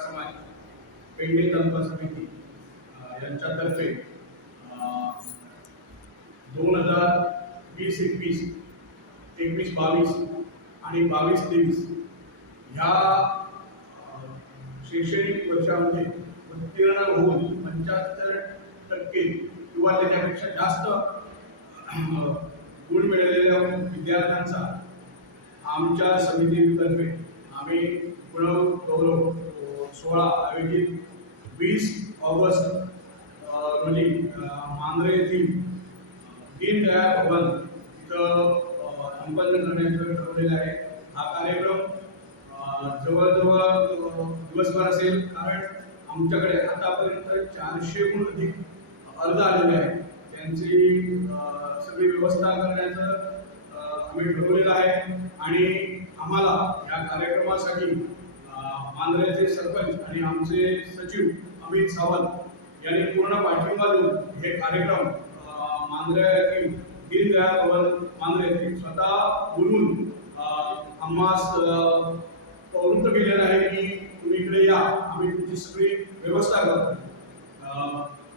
समाज पेडणे तालुका समिती यांच्यातर्फे 2020-21, 21-22 आणि 22-23 ह्या शैक्षणिक वर्षामध्ये उत्तीर्ण होऊन 75% किंवा त्याच्यापेक्षा जास्त गुण मिळालेल्या विद्यार्थ्यांचा आमच्या समितीतर्फे आम्ही गुणगौरव सोहळा आयोजित 20 ऑगस्ट रोजी मांजरे येथील दीनदयाळ भवन इथं संपन्न करण्याचं ठरवलेलं आहे. हा कार्यक्रम जवळजवळ दिवसभर असेल, कारण आमच्याकडे आतापर्यंत 400हून अधिक अर्ज आलेले आहेत. त्यांची सगळी व्यवस्था करण्याचं आम्ही ठरवलेलं आहे आणि आम्हाला या कार्यक्रमासाठी मांजऱ्याचे सरपंच आणि आमचे सचिव अमित सावंत यांनी पूर्ण पाठिंबा देऊन हे कार्यक्रम मांजऱ्यातील दीनदयाळ भवन मांजरे येथे स्वतः बोलून आम्हास प्रवृत्त केलेलं आहे की तुम्ही इकडे या, आम्ही तुमची सगळी व्यवस्था करतो.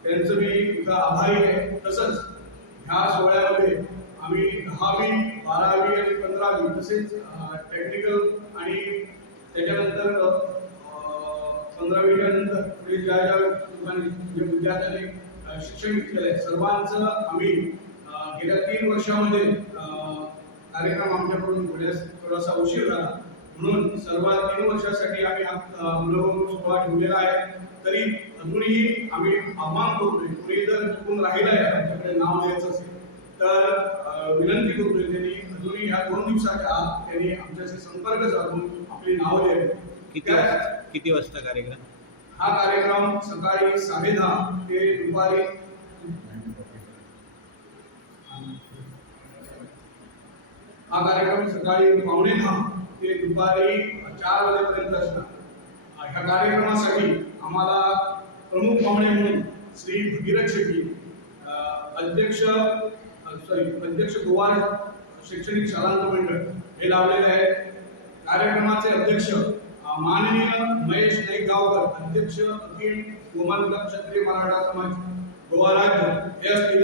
त्यांचं मी इथं आभारी आहे. तसंच ह्या सोहळ्यामध्ये आम्ही 10वी, 12वी आणि 15वी तसेच टेक्निकल आणि त्याच्यानंतर 15वीच्या नंतर पुढे ज्या ज्या लोकांनी विद्यार्थ्यांनी शिक्षण घेतलेलं आहे सर्वांचं आम्ही गेल्या 3 वर्षामध्ये कार्यक्रम आमच्याकडून थोडासा उशीर झाला, म्हणून सर्व 3 वर्षासाठी आम्ही हा गुणगौरव सोहळा ठेवलेला आहे. तरी अजूनही आम्ही आव्हान करतोय, कुणी जर चुकून राहिलं आहे आमच्याकडे नाव द्यायचं असेल तर विनंती करतोय त्यांनी अजूनही ह्या 2 दिवसाच्या आत त्यांनी आमच्याशी संपर्क साधून आपली नाव द्यावी. किती वाजता कार्यक्रम? हा कार्यक्रम सकाळी 10:30 ते दुपारी सकाळी 9:45 ते दुपारी 4 वाजेपर्यंत असणार. ह्या कार्यक्रमासाठी आम्हाला प्रमुख पाहुणे म्हणून श्री भगीरथ शेट्टी अध्यक्ष गोवा शैक्षणिक शालांत मंडळ हे लावलेले आहेत. कार्यक्रमाचे अध्यक्ष माननीय महेश नाईकगावकर अध्यक्ष अखिल गोमंतक क्षत्रिय मराठा समाज गोवा राज्य हे असतील.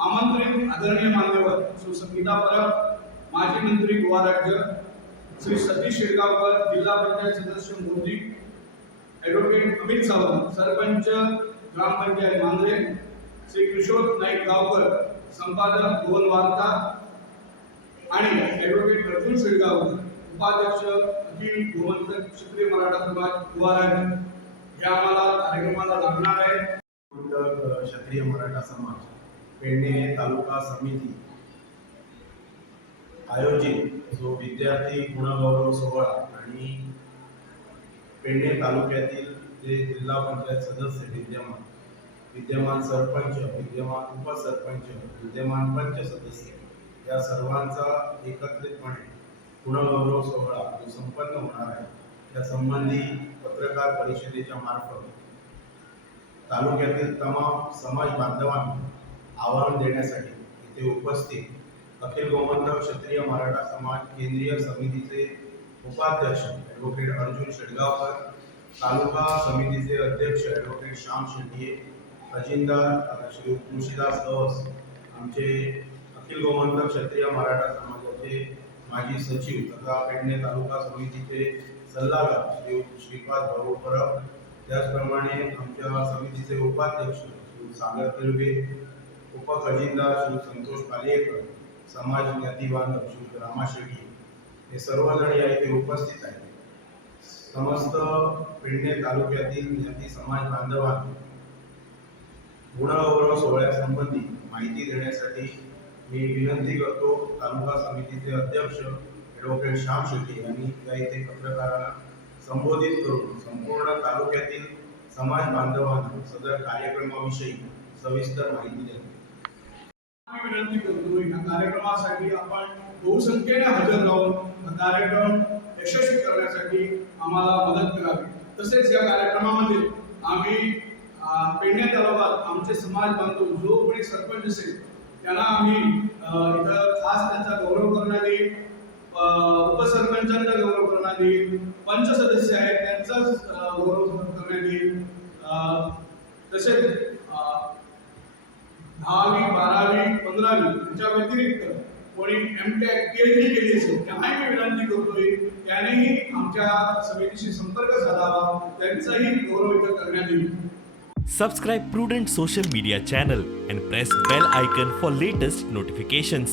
आमंत्रित आदरणीय मान्यवर श्री संगीता परब माजी मंत्री गोवा राज्य, श्री सतीश शेरगावकर जिल्हा पंचायत सदस्य मोदी, ॲडव्होकेट अमित सावंत सरपंच ग्रामपंचायत मांजरे, श्री किशोर नाईक गावकर संपादक भुवन वार्ता आणि ॲडव्होकेट अर्जुन शेरगावकर उपाध्यक्ष अखिल गोमंतक क्षत्रिय मराठा समाज गोवा राज्य हे आम्हाला कार्यक्रमाला लागणार आहे. क्षत्रिय मराठा समाज पेडणे तालुका समिती आयोजित जो विद्यार्थी गुणगौरव सोहळा आणि पेडणे तालुक्यातील जे जिल्हा पंचायत सदस्य विद्यमान सरपंच, विद्यमान उपसरपंच, विद्यमान पंच सदस्य या सर्वांचा एकत्रितपणे गुणगौरव सोहळा जो संपन्न होणार आहे त्या संबंधी पत्रकार परिषदेच्या मार्फत तालुक्यातील तमाम समाज बांधवांना आवाहन देण्यासाठी इथे उपस्थित अखिल गोमंतक क्षत्रिय मराठा समाज केंद्रीय समितीचे उपाध्यक्ष ॲडव्होकेट अर्जुन शेडगावकर, तालुका समितीचे अध्यक्ष ॲडव्होकेट श्याम शेट्टी, खजिनदार श्री तुळशीदास गवस, आमचे अखिल गोमंतक क्षत्रिय मराठा समाजाचे माजी सचिव तथा पेडणे तालुका समितीचे सल्लागार श्री श्रीपाद भाऊ परब, त्याचप्रमाणे आमच्या समितीचे उपाध्यक्ष श्री सागर तिळवे, उपखजिनदार श्री संतोष पालेकर, समाज ज्ञाती बांधव श्री रामा शेट्टी हे सर्वजण या इथे उपस्थित आहेत. समस्त पेडणे तालुक्यातील ज्ञाती समाज बांधवांना गुणगौरव सोहळ्यासंबंधी माहिती देण्यासाठी मी विनंती करतो. तालुका समितीचे अध्यक्ष ॲडव्होकेट श्याम शेट्टी यांनी या इथे पत्रकारांना संबोधित करून संपूर्ण तालुक्यातील समाज बांधवांना सदर कार्यक्रमाविषयी सविस्तर माहिती द्यावी. विनंती करतो या कार्यक्रमासाठी आपण बहुसंख्येने हजर राहून हा कार्यक्रम यशस्वी करण्यासाठी आम्हाला मदत करावी. तसेच या कार्यक्रमामध्ये आम्ही पेडणे तालुक्यात आमचे समाज बांधव जो कोणी सरपंच असेल त्यांना आम्ही इथं खास त्यांचा गौरव करण्यात येईल. उपसरपंचांचा गौरव करण्यात येईल. पंच सदस्य आहेत त्यांचा गौरव करण्यात येईल. तसेच 10वी 12वी 15वी यांच्या व्यतिरिक्त कोणी MTech PhD केली असेल त्यांनाही मी विनंती करतोय त्यांनीही आमच्या समितीशी संपर्क साधावा, त्यांचाही गौरव इथं करण्यात येईल. Subscribe Prudent social media channel and press bell icon for latest notifications.